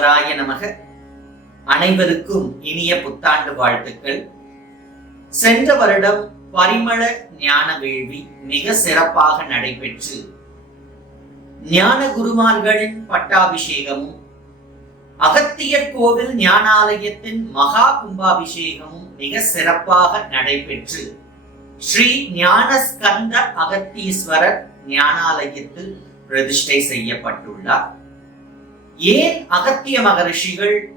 ஓம் நமக. அனைவருக்கும் இனிய புத்தாண்டு வாழ்த்துக்கள். சென்ற வருடம் பரிமள ஞான வேள்வி மிக சிறப்பாக நடைபெற்று ஞான குருமார்களின் பட்டாபிஷேகமும் அகத்தியர் கோவில் ஞானாலயத்தின் மகா கும்பாபிஷேகமும் மிக சிறப்பாக நடைபெற்று ஸ்ரீ ஞானஸ்கந்த அகத்தீஸ்வரர் ஞானாலயத்தில் பிரதிஷ்டை செய்யப்பட்டுள்ளார். ஏன் அகத்திய மகரிஷிகள்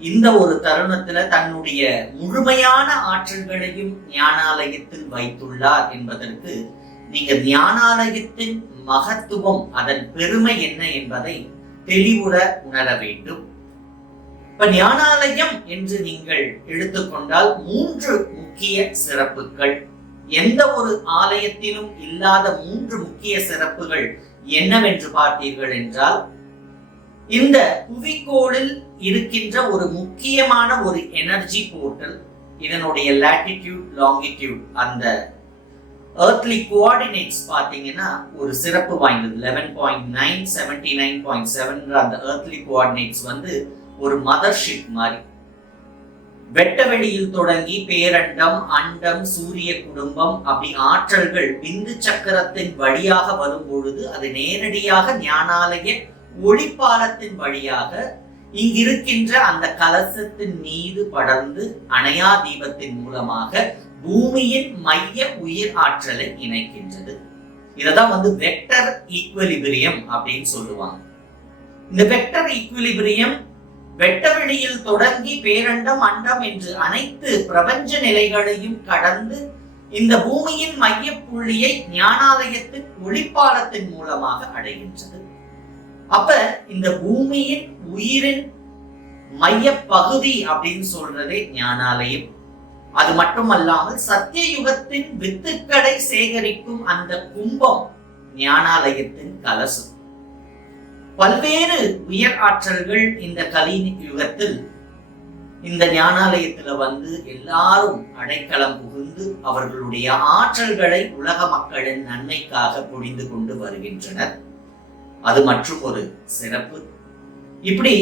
இந்த ஒரு தருணத்துல தன்னுடைய முழுமையான ஆற்றல்களையும் ஞானாலயத்தில் வைத்துள்ளார் என்பதற்கு நீங்க ஞானாலயத்தின் மகத்துவம் அதன் பெருமை என்ன என்பதை தெளிவுற உணர வேண்டும். இப்ப ஞானாலயம் என்று நீங்கள் எடுத்துக்கொண்டால் மூன்று முக்கிய சிறப்புகள். எந்த ஒரு ஆலயத்திலும் இல்லாத மூன்று முக்கிய சிறப்புகள் என்னவென்று பார்த்தீர்கள் என்றால் இந்த புவிக்கோளில் இருக்கின்ற ஒரு முக்கியமான ஒரு எனர்ஜி போர்ட்டல் இதனுடைய லாட்டிடியூட் லாங்கிடியூட் அந்த ஏர்த்லி கோஆர்டினேட்ஸ் பார்த்தீங்கன்னா ஒரு சிறப்பு வாய்ந்தது. Eleven point nine seventy nine point seven அந்த ஏர்த்லி கோஆர்டினேட்ஸ் வந்து ஒரு மதர்ஷிப் மாதிரி. வெட்ட வெளியில் தொடங்கி பேரண்டம் அண்டம் சூரிய குடும்பம் அப்படி ஆற்றல்கள் பிந்து சக்கரத்தின் வழியாக வரும் பொழுது அது நேரடியாக ஞானாலய ஒளிப்பாலத்தின் வழியாக இங்கிருக்கின்ற அந்த கலசத்தின் மீது படர்ந்து அணையா தீபத்தின் மூலமாக பூமியின் மைய உயிர் ஆற்றலை இணைக்கின்றது. இததான் வந்து வெக்டர் ஈக்குவலிபிரியம் அப்படின்னு சொல்லுவாங்க. இந்த வெக்டர் ஈக்குவலிபிரியம் வெட்டவெளியில் தொடங்கி பேரண்டம் அண்டம் என்று அனைத்து பிரபஞ்ச நிலைகளையும் கடந்து இந்த பூமியின் மைய புள்ளியை ஞானாலயத்தின் ஒளிப்பாலத்தின் மூலமாக அடைகின்றது. அப்ப இந்த பூமியின் உயிரின் மைய பகுதி அப்படின்னு சொல்றதே ஞானாலயம். அது மட்டுமல்லாமல் சத்திய யுகத்தின் வித்துக்களை சேகரிக்கும் அந்த கும்பம் ஞானாலயத்தின் கலசம். பல்வேறு உயர் ஆற்றல்கள் இந்த கலி யுகத்தில் இந்த ஞானாலயத்துல வந்து எல்லாரும் அடைக்கலம் புகுந்து அவர்களுடைய ஆற்றல்களை உலக மக்களின் நன்மைக்காக புரிந்து கொண்டு வருகின்றனர். அது மற்றும் ஒரு சிறப்பு. இப்படி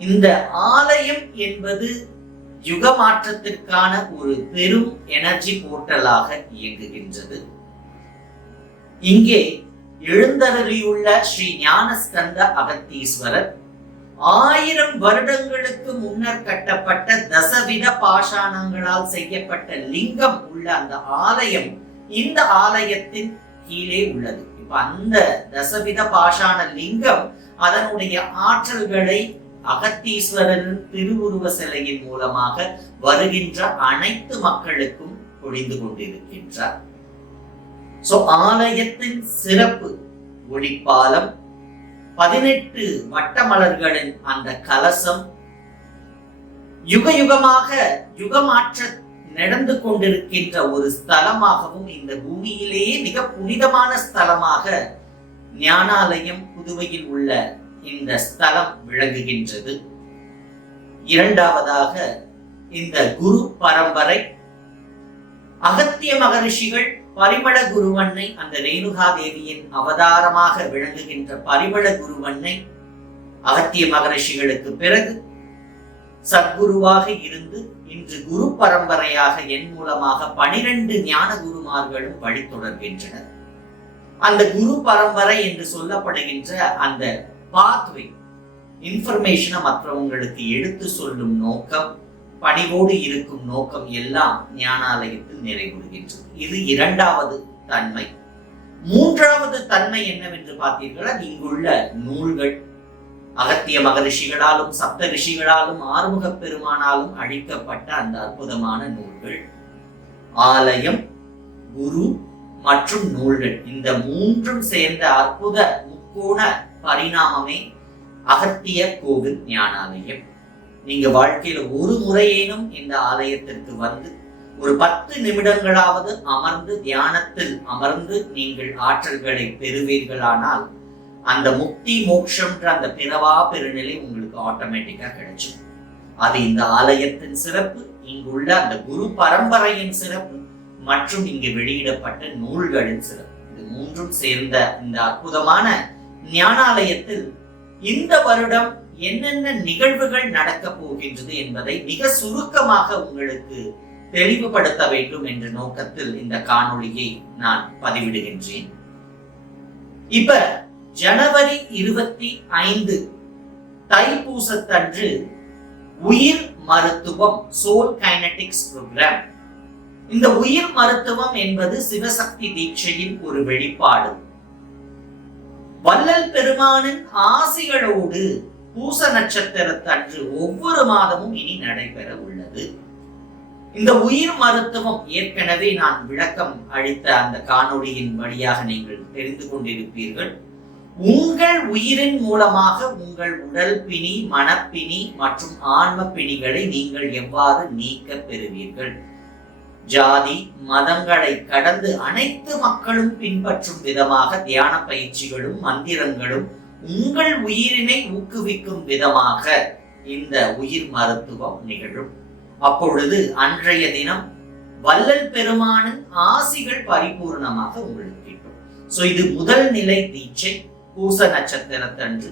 இந்த ஆலயம் என்பது யுக மாற்றத்திற்கான ஒரு பெரும் எனர்ஜி போர்ட்டலாக இயங்குகின்றது. இங்கே எழுந்தருளியுள்ள ஸ்ரீ ஞானஸ்கந்த அகத்தீஸ்வரர் ஆயிரம் வருடங்களுக்கு முன்னர் கட்டப்பட்ட தசவித பாஷாணங்களால் செய்யப்பட்ட லிங்கம் உள்ள அந்த ஆலயம் இந்த ஆலயத்தின் கீழே உள்ளது. இப்ப அந்த தசவித பாஷான லிங்கம் அதனுடைய ஆற்றல்களை அகத்தீஸ்வரன் திருவுருவ சிலையின் மூலமாக வருகின்ற அனைத்து மக்களுக்கும் பொழிந்து கொண்டிருக்கின்றார். சோ ஆலயத்தின் சிறப்பு ஒளிப்பாலம் பதினெட்டு வட்டமலர்களின் அந்த கலசம் யுக யுகமாக யுகமாற்ற நடந்து கொண்டிருக்கின்ற ஒரு ஸ்தலமாகவும் இந்த பூமியிலேயே மிக புனிதமான ஸ்தலமாக ஞானாலயம் புதுவையில் உள்ள இந்த ஸ்தலம் விளங்குகின்றது. இரண்டாவதாக இந்த குரு பரம்பரை அகத்திய மகரிஷிகள் பரிமள குருவன்னை அந்த ரேணுகா தேவியின் அவதாரமாக விளங்குகின்ற பரிமள குருவன்னை அகத்திய மகரிஷிகளுக்கு பிறகு சத்குருவாக இருந்து இன்று குரு பரம்பரையாக என் மூலமாக பனிரெண்டு ஞான குருமார்களும் வழித்தொடர்கின்றனர். அந்த குரு பரம்பரை என்று சொல்லப்படுகின்ற அந்த பாத்வே இன்ஃபர்மேஷனை மற்றவங்களுக்கு எடுத்து சொல்லும் நோக்கம் பணிவோடு இருக்கும் நோக்கம் எல்லாம் ஞானாலயத்தில் நிறைவுறுகின்றது. இது இரண்டாவது தன்மை. மூன்றாவது தன்மை என்னவென்று பார்த்தீர்களா? இங்குள்ள நூல்கள் அகத்திய மகரிஷிகளாலும் சப்த ரிஷிகளாலும் ஆறுமுக பெருமானாலும் அழிக்கப்பட்ட அந்த அற்புதமான நூல்கள். ஆலயம் குரு மற்றும் நூல்கள். இந்த மூன்றும் சேர்ந்த அற்புத முக்கோண பரிணாமமே அகத்திய கோவில் ஞானாலயம். நீங்க வாழ்க்கையில ஒரு முறையேனும் இந்த ஆலயத்திற்கு வந்து ஒரு பத்து நிமிடங்களாவது அமர்ந்து தியானத்தில் அமர்ந்து நீங்கள் ஆற்றல்களை பெறுவீர்களானால் அந்த முக்தி மோட்சம்ன்ற அந்த பிறவா பெருநிலை உங்களுக்கு ஆட்டோமேட்டிக்கா கிடைச்சிடும் அது இந்த ஆலயத்தின் சிறப்பு இங்குள்ள அந்த குரு பரம்பரையின் சிறப்பு மற்றும் இங்கு வெளியிடப்பட்ட நூல்களின் சிறப்பு. இது மூன்றும் சேர்ந்த இந்த அற்புதமான ஞானாலயத்தில் இந்த வருடம் என்னென்ன நிகழ்வுகள் நடக்க போகின்றது என்பதை மிக சுருக்கமாக உங்களுக்கு தெளிவுபடுத்த வேண்டும் என்ற நோக்கத்தில் இந்த காணொளியை நான் பதிவிடுகின்றேன். இப்ப ஜனவரி இருபத்தி ஐந்து தைப்பூசத்தன்று உயிர் மருத்துவம் சோல் கைனடிக்ஸ் ப்ரோக்ராம் இந்த உயிர் மருத்துவம் என்பது சிவசக்தி தீட்சையின் ஒரு வெளிப்பாடு. வள்ளல் பெருமானின் ஆசிகளோடு பூச நட்சத்திரத்தன்று ஒவ்வொரு மாதமும் இனி நடைபெற உள்ளது. இந்த உயிர் மருத்துவம் ஏற்கனவே நான் விளக்கம் அளித்த அந்த காணொளியின் வழியாக நீங்கள் தெரிந்து கொண்டிருப்பீர்கள். உங்கள் உயிரின் மூலமாக உங்கள் உடல் பிணி மனப்பிணி மற்றும் ஆன்ம பிணிகளை நீங்கள் எவ்வாறு நீக்க பெறுவீர்கள்? ஜாதி மதங்களை கடந்து அனைத்து மக்களும் பின்பற்றும் விதமாக தியான பயிற்சிகளும் மந்திரங்களும் உங்கள் உயிரினை ஊக்குவிக்கும் விதமாக இந்த உயிர் மருத்துவம் நிகழும். அப்பொழுது அன்றைய தினம் வல்லல் பெருமானின் ஆசிகள் பரிபூர்ணமாக உங்களுக்கு கிட்டும். சோ இது முதல் நிலை தீட்சை. பூச நட்சத்திரத்தன்று.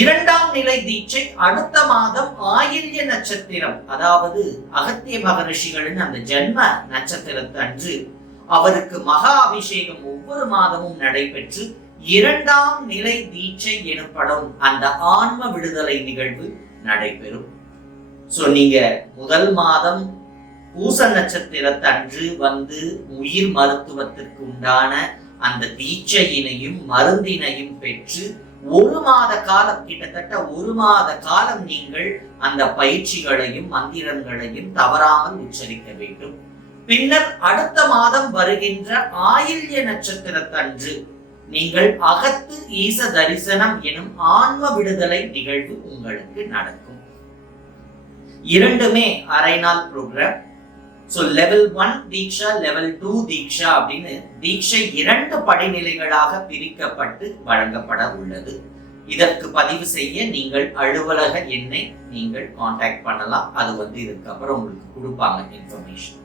இரண்டாம் நிலை தீட்சை அடுத்த மாதம் ஆயில்ய நட்சத்திரம். அதாவது அகத்திய மகரிஷிகளின் அந்த ஜென்ம நட்சத்திரத்தன்று அவருக்கு மகா அபிஷேகம் ஒவ்வொரு மாதமும் நடைபெற்று இரண்டாம் நிலை தீட்சை எனப்படும் அந்த ஆன்ம விடுதலை நிகழ்வு நடைபெறும். சோ நீங்க முதல் மாதம் பூச நட்சத்திரத்தன்று வந்து உயிர் மருத்துவத்திற்கு உண்டான அந்த தீட்சையினையும் மருந்தினையும் பெற்று ஒரு மாத காலம் கிட்டத்தட்ட ஒரு மாத காலம் நீங்கள் அந்த பயிற்சிகளையும் மந்திரங்களையும் தவறாமல் உச்சரிக்க வேண்டும். பின்னர் அடுத்த மாதம் வருகின்ற ஆயில்ய நட்சத்திரத்தன்று நீங்கள் அகத்து ஈச தரிசனம் எனும் ஆன்ம விடுதலை நிகழ்வு உங்களுக்கு நடக்கும். இரண்டுமே அரை நாள் ப்ரோக்ராம் ஸோ லெவல் ஒன் தீக்ஷா லெவல் டூ தீக்ஷா அப்படின்னு தீக்ஷை இரண்டு படிநிலைகளாக பிரிக்கப்பட்டு வழங்கப்பட உள்ளது. இதற்கு பதிவு செய்ய நீங்கள் அலுவலக எண்ணை நீங்கள் காண்டாக்ட் பண்ணலாம். அது வந்து இதுக்கப்புறம் உங்களுக்கு கொடுப்பாங்க இன்ஃபர்மேஷன்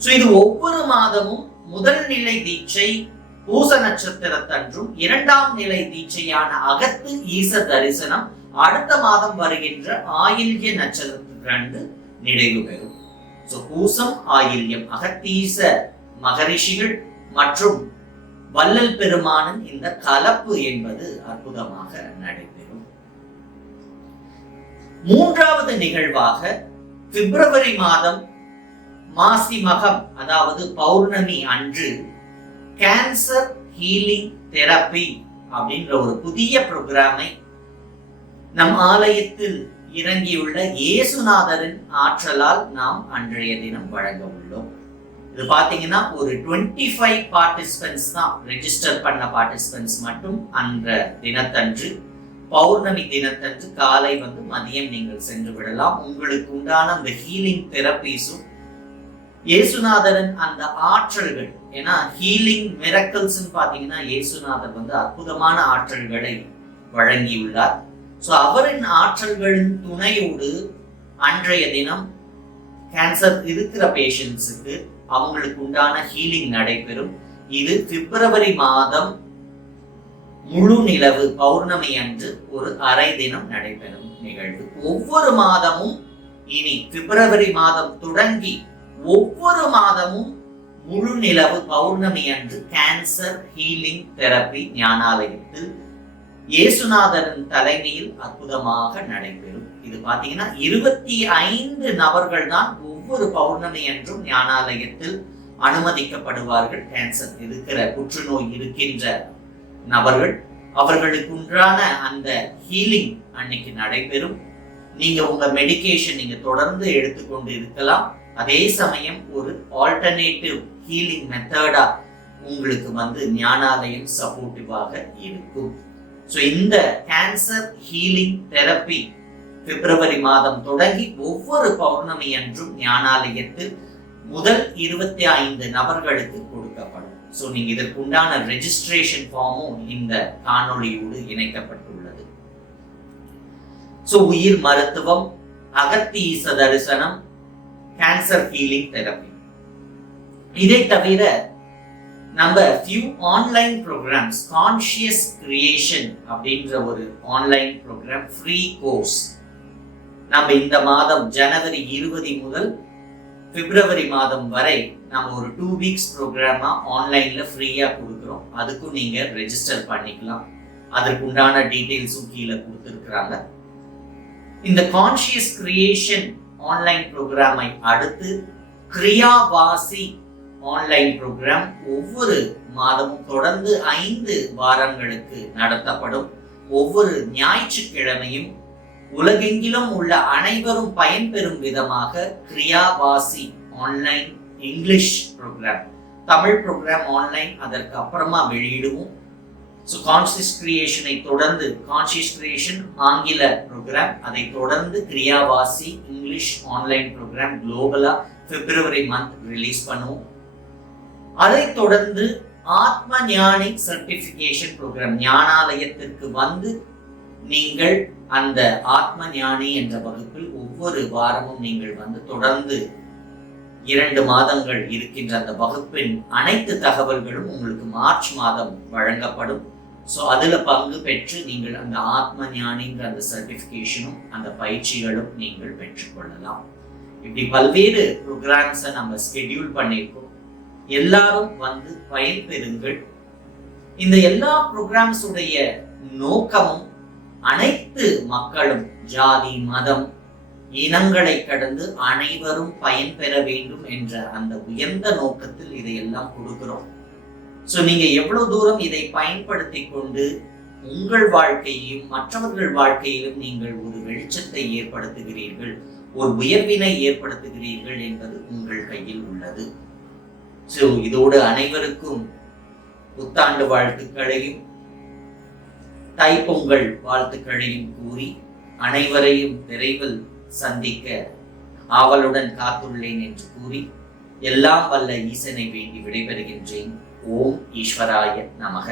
ஸோ இது ஒவ்வொரு மாதமும் முதல் நிலை தீட்சை பூச நட்சத்திரத்தன்றும் இரண்டாம் நிலை தீட்சையான அகத்து ஈச தரிசனம் அடுத்த மாதம் வருகின்ற ஆயில்ய நட்சத்திரத்தன்று நிறைவு பெறும் சுகூசம் பூசம் ஆயில்யம். அகத்தீச மகரிஷிகள் மற்றும் வல்லல் பெருமானின் இந்த கலப்பு என்பது அற்புதமாக நடைபெறும். மூன்றாவது நிகழ்வாக பிப்ரவரி மாதம் மாசி மகம் அதாவது பௌர்ணமி அன்று கேன்சர் ஹீலிங் தெரப்பி அப்படின்ற ஒரு புதிய ப்ரோக்ராமை நம் ஆலயத்தில் இறங்கியுள்ள இயேசுநாதரின் ஆற்றலால் நாம் அன்றைய தினம் வழங்க உள்ளோம். இது பார்த்தீங்கன்னா ஒரு டுவெண்ட்டி ஃபைவ் பார்ட்டிசிபென்ட்ஸ் தான் ரெஜிஸ்டர் பண்ண பார்ட்டிசிபென்ட்ஸ் மட்டும் அந்த தினத்தன்று பௌர்ணமி தினத்தன்று காலை வந்து மதியம் நீங்கள் சென்று விடலாம். உங்களுக்கு உண்டான அந்த ஹீலிங் தெரப்பீஸும் இயேசுநாதரின் அந்த ஆற்றல்கள் ஏன்னா ஹீலிங் மிரக்கல்ஸ் பார்த்தீங்கன்னா இயேசுநாதர் வந்து அற்புதமான ஆற்றல்களை வழங்கியுள்ளார். ஸோ அவரின் ஆற்றல்களின் துணையோடு அன்றைய தினம் கேன்சர் இருக்கிற பேஷண்ட்ஸுக்கு அவங்களுக்கு உண்டான ஹீலிங் நடைபெறும். இது பிப்ரவரி மாதம் முழு நிலவு பௌர்ணமி அன்று ஒரு அரை தினம் நடைபெறும் நிகழ்வு. ஒவ்வொரு மாதமும் இனி பிப்ரவரி மாதம் தொடங்கி ஒவ்வொரு மாதமும் முழு நிலவு பௌர்ணமி அன்று கேன்சர் ஹீலிங் தெரப்பி ஞானாலயத்தில் இயேசுநாதரின் தலைமையில் அற்புதமாக நடைபெறும். இது பாத்தீங்கன்னா இருபத்தி ஐந்து நபர்கள் தான் ஒவ்வொரு பௌர்ணமி என்றும் ஞானாலயத்தில் அனுமதிக்கப்படுவார்கள். கேன்சர் இருக்கிற புற்றுநோய் இருக்கின்ற நபர்கள் அவர்களுக்கு உண்டான அந்த ஹீலிங் அன்னைக்கு நடைபெறும். நீங்க உங்க மெடிகேஷன் நீங்க தொடர்ந்து எடுத்துக்கொண்டு இருக்கலாம். அதே சமயம் ஒரு ஆல்டர்னேட்டிவ் ஹீலிங் மெத்தடா உங்களுக்கு வந்து ஞானாலயம் சப்போர்ட்டிவாக இருக்கும். ஸோ இந்த கேன்சர் ஹீலிங் தெரப்பி பிப்ரவரி மாதம் தொடங்கி ஒவ்வொரு பௌர்ணமி அன்றும் ஞானாலயத்தில் முதல் இருபத்தி ஐந்து நபர்களுக்கு கொடுக்கப்படும். ஸோ நீங்க இதற்கு உண்டான ரெஜிஸ்ட்ரேஷன் ஃபார்மும் இந்த காணொளியோடு இணைக்கப்பட்டுள்ளது. ஸோ உயிர் மருத்துவம் அகத்தீச தரிசனம் கேன்சர் ஹீலிங் தெரப்பி இதை தவிர நம்ம few online programs conscious creation அப்படின்ற ஒரு ஆன்லைன் ப்ரோக்ராம் ஃப்ரீ கோர்ஸ் நம்ம இந்த மாதம் ஜனவரி இருபது முதல் பிப்ரவரி மாதம் வரை நம்ம ஒரு டூ வீக்ஸ் ப்ரோக்ராமா ஆன்லைன்ல ஃப்ரீயா கொடுக்குறோம். அதுக்கும் நீங்க ரெஜிஸ்டர் பண்ணிக்கலாம். அதற்கு உண்டான கீழே கொடுத்துருக்குறாங்க. இந்த கான்ஷியஸ் கிரியேஷன் ஆன்லைன் ப்ரோக்ராமை அடுத்து கிரியாவாசி ஆன்லைன் ப்ரோக்ராம் ஒவ்வொரு மாதமும் தொடர்ந்து ஐந்து வாரங்களுக்கு நடத்தப்படும். ஒவ்வொரு ஞாயிற்றுக்கிழமையும் உலகெங்கிலும் உள்ள அனைவரும் பயன்பெறும் விதமாக கிரியாவாசி online English program Tamil program online அதற்கு அப்புறமா வெளியிடுவோம். ஸோ கான்சியஸ் கிரியேஷனை தொடர்ந்து கான்சியஸ் கிரியேஷன் ஆங்கில ப்ரோக்ராம் அதை தொடர்ந்து கிரியாவாசி இங்கிலீஷ் ஆன்லைன் ப்ரோக்ராம் குளோபலாக பிப்ரவரி மந்த் ரிலீஸ் பண்ணுவோம். அதைத் தொடர்ந்து ஆத்ம ஞானி சர்டிபிகேஷன் ப்ரோக்ராம் ஞானாலயத்திற்கு வந்து நீங்கள் அந்த ஆத்ம ஞானி என்ற வகுப்பில் ஒவ்வொரு வாரமும் நீங்கள் வந்து தொடர்ந்து இரண்டு மாதங்கள் இருக்கின்ற அந்த வகுப்பின் அனைத்து தகவல்களும் உங்களுக்கு மார்ச் மாதம் வழங்கப்படும். ஸோ அதுல பங்கு பெற்று நீங்கள் அந்த ஆத்ம ஞானிங்கிற அந்த சர்டிபிகேஷனும் அந்த பயிற்சிகளும் நீங்கள் பெற்றுக்கொள்ளலாம் இப்படி பல்வேறு ப்ரோக்ராம்ஸை நம்ம ஸ்கெடியூல் பண்ணியிருக்கோம். எல்லாரும் வந்து பயன்பெறுங்கள் இந்த எல்லா ப்ரோக்ராம்ஸ் உடைய நோக்கமும் அனைத்து மக்களும் ஜாதி மதம் இனங்களை கடந்து அனைவரும் பயன்பெற வேண்டும் என்ற அந்த உயர்ந்த நோக்கத்தில் இதையெல்லாம் கொடுக்கிறோம். ஸோ நீங்க எவ்வளவு தூரம் இதை பயன்படுத்தி கொண்டு உங்கள் வாழ்க்கையையும் மற்றவர்கள் வாழ்க்கையிலும் நீங்கள் ஒரு வெளிச்சத்தை ஏற்படுத்துகிறீர்கள் ஒரு உயர்வினை ஏற்படுத்துகிறீர்கள் என்பது உங்கள் கையில் உள்ளது. ஸோ இதோடு அனைவருக்கும் புத்தாண்டு வாழ்த்துக்களையும் தைப்பொங்கல் வாழ்த்துக்களையும் கூறி அனைவரையும் விரைவில் சந்திக்க ஆவலுடன் காத்துள்ளேன் என்று கூறி எல்லாம் வல்ல ஈசனை வேண்டி விடைபெறுகின்றேன். ஓம் ஈஸ்வராய நமக.